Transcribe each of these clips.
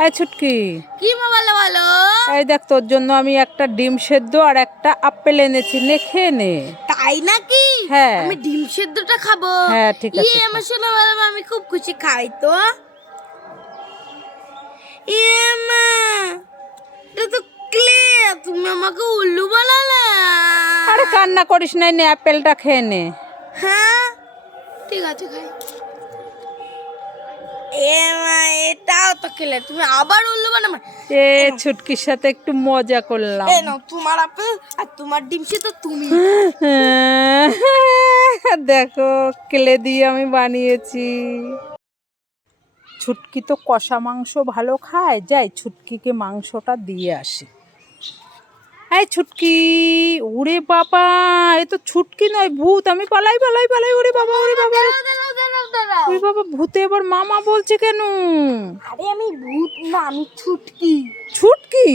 এই ছুটকি। কি মোবাইলে বলো? এই দেখ তোর জন্য আমি একটা ডিম সেদ্ধ আর একটা আপেল এনেছি নে খেয়ে নে। তাই নাকি? হ্যাঁ। আমি ডিম সেদ্ধটা খাব। হ্যাঁ, ঠিক আছে, ইয়ে আমার বাবা আমি খুব খুশি খাই তো। ইয়ে মা এটা তো ক্লে তুমি আমাকে উল্লু বানালে। আরে কান্না করিস না নে আপেলটা খেয়ে নে। হ্যাঁ ঠিক আছে খাই। এ মা খেলে তুমি আবার উল্লু বানাবে? এ ছুটকির সাথে একটু মজা করলাম। এ নাও তোমার আপেল আর তোমার ডিম সে তো তুমি। দেখো কেলে দিয়ে আমি বানিয়েছি। ছুটকি তো কষা মাংস ভালো খায়। যাই ছুটকিকে মাংসটা দিয়ে আসি। এই ছুটকি ওরে বাবা এ তো ছুটকি নয় ভূত। আমি পালাই পালাই পালাই ওরে বাবা ওরে বাবা। বাবা ভূতে এবার মামা বলছে কেন? আরে আমি ভূত না আমি ছুটকি। ছুটকি?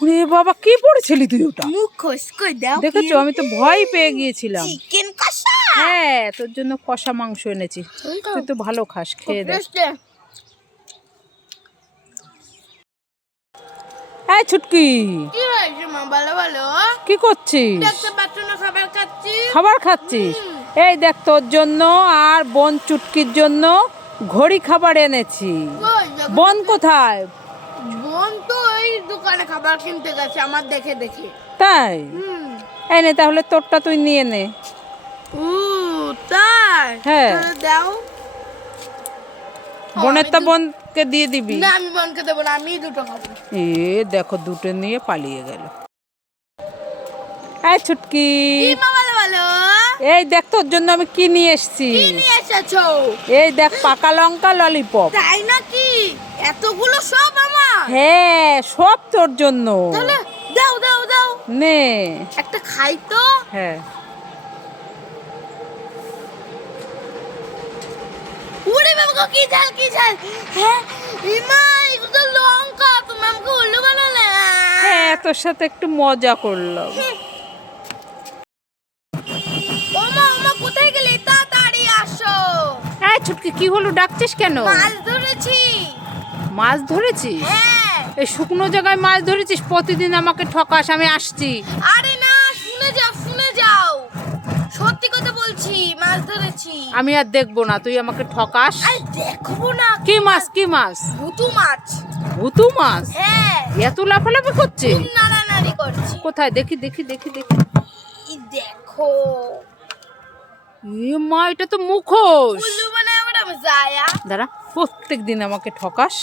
ওরে বাবা কি পড়েছিলি তুই ওটা? মুখ খোস কই দাও দেখেছ আমি তো ভয় পেয়ে গিয়েছিলাম। চিকেন কষা? হ্যাঁ তোর জন্য কষা মাংস এনেছি। তুই তো ভালো খাস খেয়ে দে। এই ছুটকি। কি হয়েছে মা? ভালো ভালো? কি করছিস? দেখতে পাচ্ছ না খাবার খাচ্ছি খাবার খাচ্ছিস? এই দেখ তোর জন্য আর বন চুটকির জন্য ঘড়ি খাবার এনেছি। বন কোথায়? বোন তো ওই দোকানে খাবার কিনতে গেছে আমার দেখে দেখে। তাই? এই নে তাহলে তোরটা তুই নিয়ে নে। ও তাই? হ্যাঁ। দাও। বোনের তা বোনকে দিয়ে দিবি। না আমি বোনকে দেবো না আমি দুটো খাব। এ দেখো দুটো নিয়ে পালিয়ে গেল। এই ছুটকি এই দেখ তোর জন্য আমি কি নিয়ে এসেছি। কি নিয়ে এসেছ? এই দেখ পাকা লঙ্কা ললিপপ তাই নাকি? এতগুলো সব আমার? হ্যাঁ সব তোর জন্য। তাহলে দাও দাও দাও। নে। একটা খাই তো। হ্যাঁ। ওরে বাবা কি ঝাল কি ঝাল। হ্যাঁ ইমা এগুলো তো লঙ্কা তুমি আমাকে উল্লু বানালে। হ্যাঁ তোর সাথে একটু মজা করলাম। ছুটকি কি হলো? ডাকছিস কেন? মাছ ধরেছি। মাছ ধরেছিস? হ্যাঁ। এই শুকনো জায়গায় মাছ ধরেছিস? প্রতিদিন আমাকে ঠকাস আমি আসছি। আরে না শুনে যাও শুনে যাও। সত্যি কথা বলছি মাছ ধরেছি। আমি আর দেখব না তুই আমাকে ঠকাস। আরে দেখব না কি মাছ কি মাছ? ভুতু মাছ। ভুতু মাছ? হ্যাঁ। এত লাফালাফি করছে নাড়ানাড়ি করছি। কোথায়? দেখি দেখি দেখি দেখি। দেখো। এ মা এটা তো মুখোশ। দাঁড়া প্রত্যেক দিন আমাকে ঠকাস।